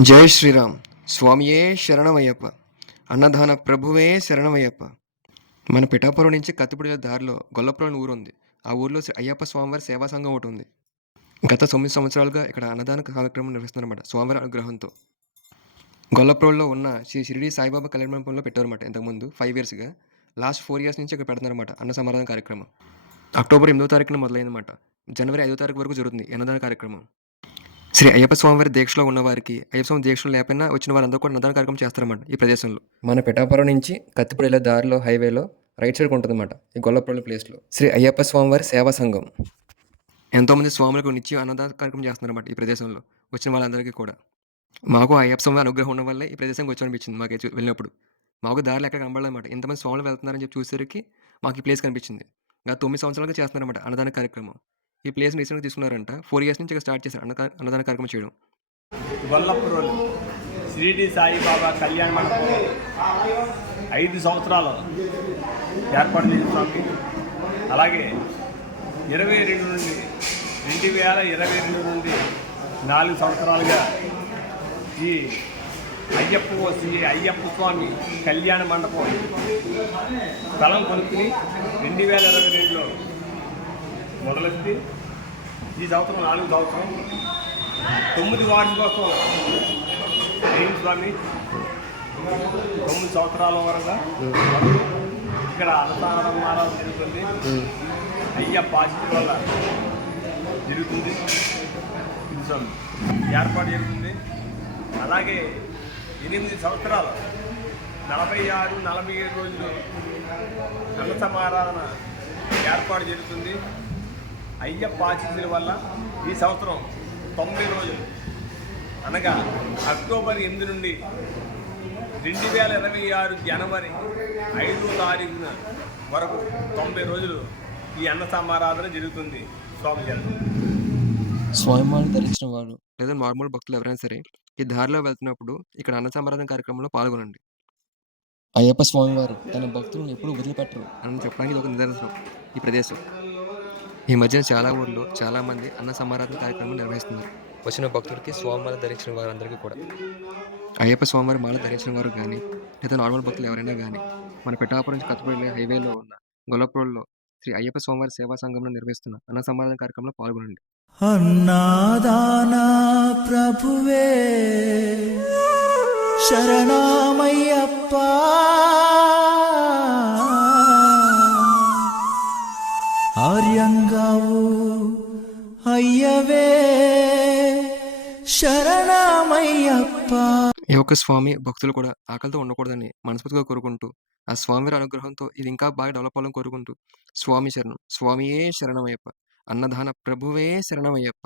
జై శ్రీరామ్. స్వామియే శరణమయ్యప్ప. అన్నదాన ప్రభువే శరణమయ్యప్ప. మన పిఠాపురం నుంచి కత్తిపూడి దారిలో గొల్లపురం ఊరు ఉంది ఆ ఊర్లో శ్రీ అయ్యప్ప స్వామివారి సేవా సంఘం ఒకటి ఉంది. గత తొమ్మిది సంవత్సరాలుగా ఇక్కడ అన్నదాన కార్యక్రమం నిర్వహిస్తున్నారన్నమాట స్వామివారి అనుగ్రహంతో. గొల్లపురంలో ఉన్న శ్రీ షిరిడి సాయిబాబా కళ్యాణ మండపంలో పెట్టారన్నమాట ఇంతకుముందు ఫైవ్ ఇయర్స్గా లాస్ట్ ఫోర్ ఇయర్స్ నుంచి ఇక్కడ పెడుతున్నారన్నమాట అన్న సమాధాన కార్యక్రమం. అక్టోబర్ ఎనిమిదో తారీఖున మొదలైందన్నమాట. జనవరి ఐదో తారీఖు వరకు జరుగుతుంది అన్నదాన కార్యక్రమం. శ్రీ అయ్యప్ప స్వామివారి దీక్షలో ఉన్న వారికి అయ్యప్ప స్వామి దీక్షలో లేకపోయినా వచ్చిన వారందరూ కూడా నదాన కార్యక్రమం చేస్తారన్నమాట ఈ ప్రదేశంలో. మన పిఠాపురం నుంచి కత్తిపూడి వెళ్ళే దారిలో హైవేలో రైట్ సైడ్ ఉంటుందన్నమాట ఈ గొల్లపురం ప్లేస్లో. శ్రీ అయ్యప్ప స్వామివారి సేవా సంఘం. ఎంతోమంది స్వాములకు నిత్యం అన్నదాన కార్యక్రమం చేస్తున్నారన్నమాట ఈ ప్రదేశంలో వచ్చిన వాళ్ళందరికీ కూడా. మాకు అయ్యప్ప స్వామి అనుగ్రహం ఉండడం వల్లే ఈ ప్రదేశానికి వచ్చి అనిపించింది మాకు వెళ్ళినప్పుడు. మాకు దారిలో ఎక్కడ కనబడలేమాట ఇంతమంది స్వాములు వెళ్తున్నారని చెప్పి చూసేసరికి మాకు ఈ ప్లేస్ కనిపించింది. గత తొమ్మిది సంవత్సరాలుగా చేస్తున్నారన్నమాట అన్నదాన కార్యక్రమం. ఈ ప్లేస్ రీసెంట్గా తీసుకున్నారంట. ఫోర్ ఇయర్స్ నుంచి స్టార్ట్ చేశారు. అన్న అన్నదాన కార్యక్రమం చేయడం. గొల్లపురం షిరిడి సాయిబాబా కళ్యాణ మండపం ఐదు సంవత్సరాలు ఏర్పాటు చేసిన స్వామి. అలాగే ఇరవై రెండు నుండి రెండు వేల ఇరవై రెండు నుండి నాలుగు సంవత్సరాలుగా ఈ అయ్యప్ప వచ్చి అయ్యప్ప స్వామి కళ్యాణ మండపం స్థలం కొనుక్కుని రెండు వేల ఇరవై రెండులో మొదలెత్తి ఈ సంవత్సరం నాలుగు సంవత్సరం తొమ్మిది వార్డు కోసం. ఏం స్వామి? తొమ్మిది సంవత్సరాల వరకు ఇక్కడ అన్నదానం మారాలు జరుగుతుంది. అయ్యా పాజిటివ్ వల్ల జరుగుతుంది. ఇది స్వామి. ఏర్పాటు జరుగుతుంది. అలాగే ఎనిమిది సంవత్సరాలు నలభై ఆరు నలభై ఏడు రోజులు అన్నత సమారాధన ఏర్పాటు జరుగుతుంది. అయ్యప్ప ఆశీస్సుల వల్ల ఈ సంవత్సరం తొంభై రోజులు. అనగా అక్టోబర్ ఎనిమిది నుండి రెండు వేల ఇరవై ఆరు జనవరి ఐదో తారీఖున వరకు తొంభై రోజులు ఈ అన్న సమారాధన జరుగుతుంది. స్వామి గారు స్వామిమాలను ధరించిన వారు లేదా నార్మల్ భక్తులు ఎవరైనా సరే ఈ దారిలో వెళ్తున్నప్పుడు ఇక్కడ అన్న సమారాధన కార్యక్రమంలో పాల్గొనండి. అయ్యప్ప స్వామివారు తన భక్తులను ఎప్పుడు వదిలిపెట్టరు. అని చెప్పడానికి ఇది ఒక నిదర్శనం. ఈ ప్రదేశం. ఈ మధ్యన చాలా ఊర్లో చాలా మంది అన్న సమారాధన కార్యక్రమం నిర్వహిస్తున్నారు. వచ్చిన భక్తులకి స్వామిమాల ధరించిన వారందరికీ కూడా. అయ్యప్ప స్వామివారి మాల ధరించిన వారు కానీ లేదా నార్మల్ భక్తులు ఎవరైనా కానీ మన పిఠాపురం నుంచి కత్తిపల్లి హైవేలో ఉన్న గొల్లపురంలో శ్రీ అయ్యప్ప స్వామివారి సేవా సంఘంలో నిర్వహిస్తున్న అన్న సమారాధన కార్యక్రమంలో పాల్గొనండి. అన్నాదాన ప్రభువే శరణమయ్యప్ప అయ్యవే శరణమయ్యప్ప. ఈ యొక్క స్వామి భక్తులు కూడా ఆకలితో ఉండకూడదని మనస్ఫూర్తిగా కోరుకుంటూ ఆ స్వామి అనుగ్రహంతో ఇది ఇంకా బాగా డెవలప్ అవ్వాలని కోరుకుంటూ స్వామి శరణం స్వామియే శరణమయ్యప్ప అన్నదాన ప్రభువే శరణమయ్యప్ప.